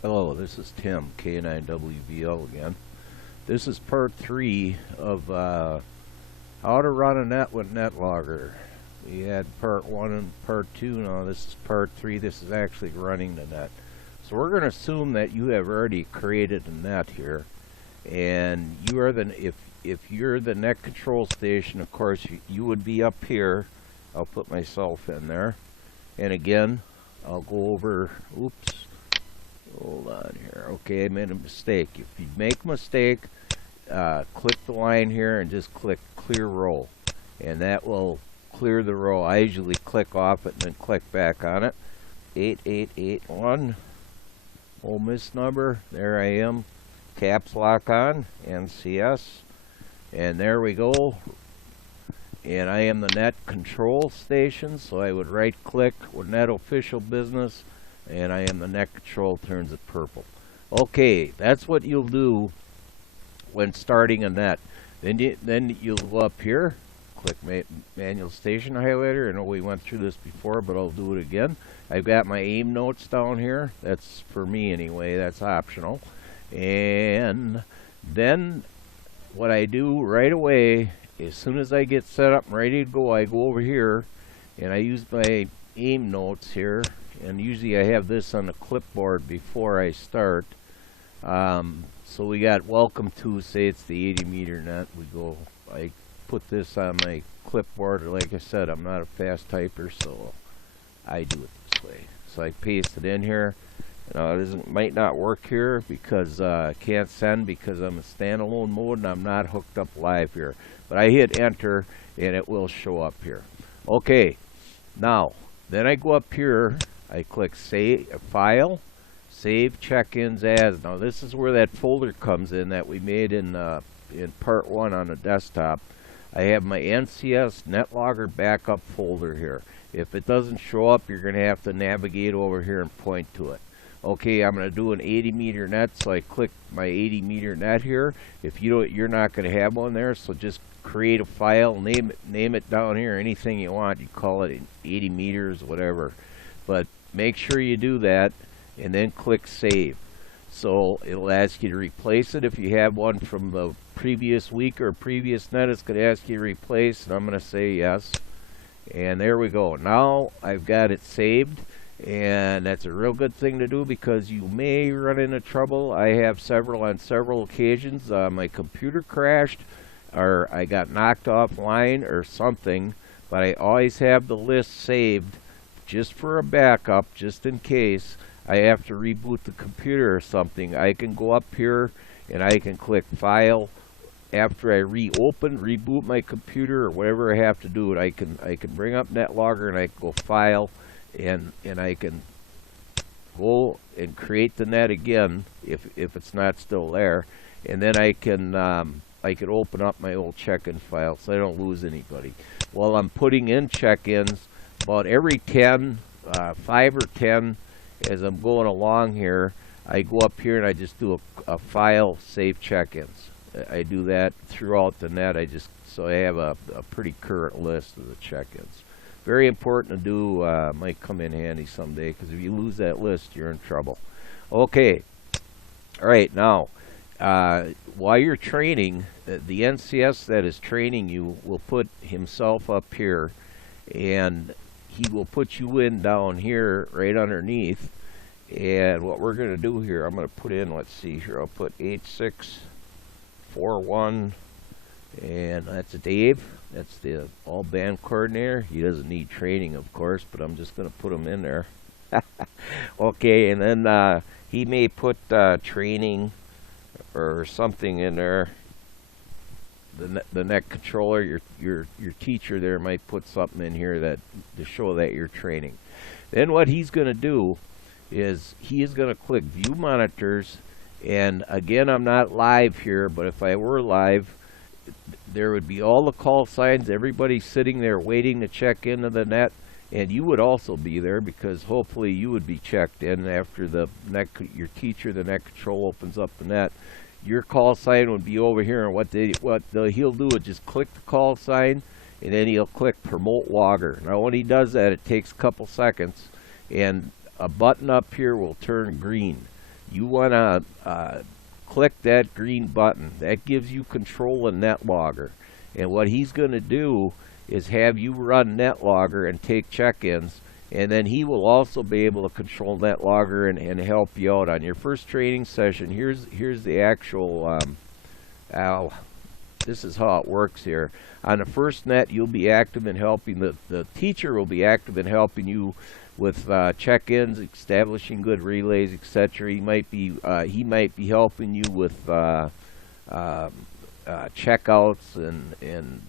Hello, this is Tim, K9WBL again. This is part 3 of how to run a net with Netlogger. We had part 1 and part 2, now this is part 3. This is actually running the net. So we're going to assume that you have already created a net here, and you are if you're the net control station, of course you would be up here. I'll put myself in there, and again I'll go over, oops, hold on here. Okay, I made a mistake. If you make a mistake, click the line here and just click clear row, and that will clear the row. I usually click off it and then click back on it. 8881, Ole Miss number, there I am, caps lock on, NCS, and there we go. And I am the net control station, so I would right click with net official business, and I am the net control, turns it purple. Okay, that's what you'll do when starting a net. Then you'll go up here, click manual station highlighter. I know we went through this before, but I'll do it again. I've got my aim notes down here. That's for me anyway, that's optional. And then what I do right away, as soon as I get set up and ready to go, I go over here and I use my aim notes here, and usually I have this on the clipboard before I start. So we got welcome to, say it's the 80-meter net. I put this on my clipboard. Like I said, I'm not a fast typer, so I do it this way. So I paste it in here. It might not work here because I can't send because I'm in standalone mode and I'm not hooked up live here. But I hit enter and it will show up here. Okay, now then I go up here, I click save file, save check-ins as. Now this is where that folder comes in that we made in part 1 on the desktop. I have my NCS Netlogger backup folder here. If it doesn't show up, you're going to have to navigate over here and point to it. Okay, I'm going to do an 80-meter net, so I click my 80-meter net here. If you don't, you're not going to have one there, so just create a file, name it down here, anything you want. You call it 80 meters, whatever. But make sure you do that, and then click save. So it'll ask you to replace it. If you have one from the previous week or previous net, it's going to ask you to replace, and I'm going to say yes. And there we go. Now I've got it saved. And that's a real good thing to do because you may run into trouble. I have on several occasions. My computer crashed or I got knocked offline or something, but I always have the list saved just for a backup, just in case I have to reboot the computer or something. I can go up here and I can click file. After I reboot my computer or whatever I have to do, I can bring up Netlogger and I can go file. And I can go and create the net again if it's not still there, and then I can open up my old check-in file so I don't lose anybody. While I'm putting in check-ins, about every 5 or 10, as I'm going along here, I go up here and I just do a file save check-ins. I do that throughout the net. So I have a pretty current list of the check-ins. Very important to do, might come in handy someday, because if you lose that list, you're in trouble. Okay, all right, now, while you're training, the NCS that is training you will put himself up here, and he will put you in down here, right underneath, and what we're going to do here, I'm going to put in, let's see here, I'll put 8641, and that's Dave. That's the all-band coordinator. He doesn't need training, of course, but I'm just going to put him in there. Okay, and then he may put training or something in there. The net controller, your teacher there might put something in here to show that you're training. Then what he's going to do is he is going to click View Monitors, and again, I'm not live here, but if I were live, there would be all the call signs, everybody sitting there waiting to check into the net, and you would also be there because hopefully you would be checked in after your teacher, the net control, opens up the net. Your call sign would be over here, and what he'll do is just click the call sign, and then he'll click Promote Logger. Now when he does that, it takes a couple seconds, and a button up here will turn green. you want to click that green button. That gives you control of Netlogger. And what he's going to do is have you run Netlogger and take check-ins, and then he will also be able to control Netlogger and help you out. On your first training session, here's the actual, this is how it works here. On the first net, you'll be active in helping, the teacher will be active in helping you with check-ins, establishing good relays, etc. He might be helping you with checkouts and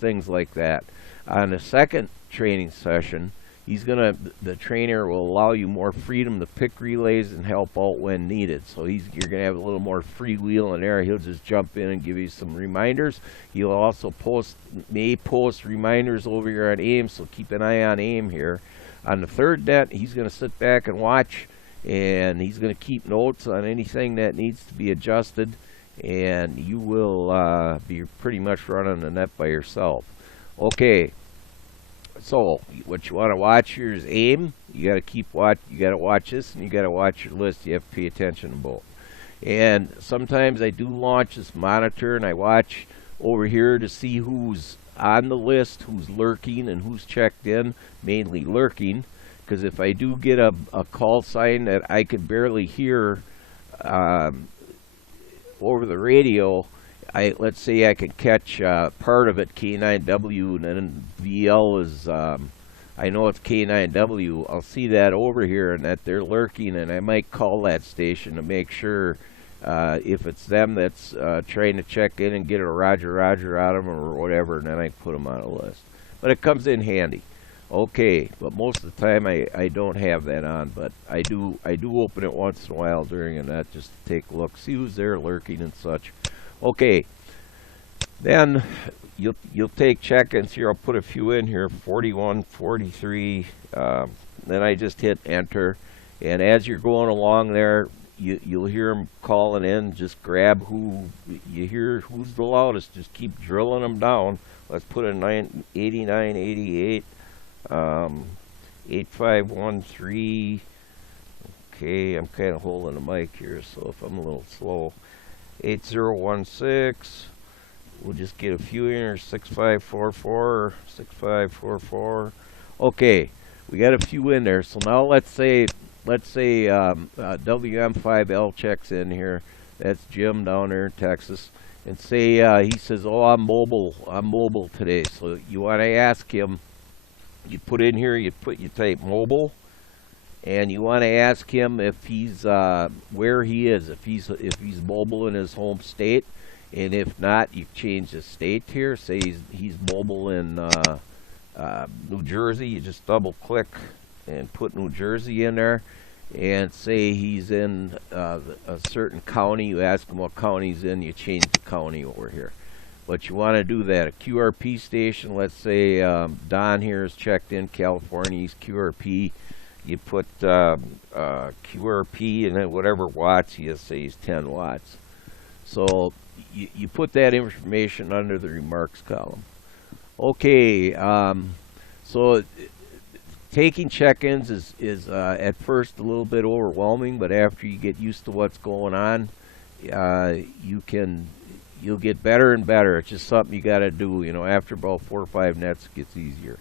things like that. On the second training session, the trainer will allow you more freedom to pick relays and help out when needed. So you're gonna have a little more freewheeling there. He'll just jump in and give you some reminders. He'll also may post reminders over here on AIM, so keep an eye on AIM here. On the third net, he's gonna sit back and watch, and he's gonna keep notes on anything that needs to be adjusted, and you will be pretty much running the net by yourself. Okay, so what you want to watch here is AIM. You got to watch this, and you got to watch your list. You have to pay attention to both. And sometimes I do launch this monitor, and I watch over here to see who's on the list, who's lurking, and who's checked in. Mainly lurking, because if I do get a call sign that I could barely hear over the radio, let's say I can catch part of it, K9W, and then VL is, I know it's K9W. I'll see that over here and that they're lurking, and I might call that station to make sure if it's them that's trying to check in and get a roger out of them or whatever, and then I put them on a list. But it comes in handy. Okay, but most of the time I don't have that on, but I do open it once in a while during a net just to take a look, see who's there lurking and such. Okay, then you'll take check-ins here. I'll put a few in here, 41, 43. Then I just hit enter, and as you're going along there, you'll hear them calling in. Just grab who you hear, who's the loudest. Just keep drilling them down. Let's put a 89, 88. 8513. Okay, I'm kind of holding the mic here, so if I'm a little slow. 8016. We'll just get a few in here. 6544. 6544. Okay, we got a few in there. So now let's say WM5L checks in here. That's Jim down there in Texas. And say he says, "Oh, I'm mobile today." So you want to ask him. You put in here, you type mobile, and you want to ask him if he's where he is, if he's mobile in his home state, and if not, you change the state here. Say he's mobile in New Jersey. You just double click and put New Jersey in there, and say he's in a certain county. You ask him what county he's in. You change the county over here. But you want to do that. A QRP station, let's say Don here is checked in California, he's QRP. You put QRP and then whatever watts, you say he's 10 watts. So you put that information under the remarks column. Okay, so taking check-ins is at first a little bit overwhelming, but after you get used to what's going on, you'll get better and better. It's just something you got to do. You know, after about 4 or 5 nets, it gets easier.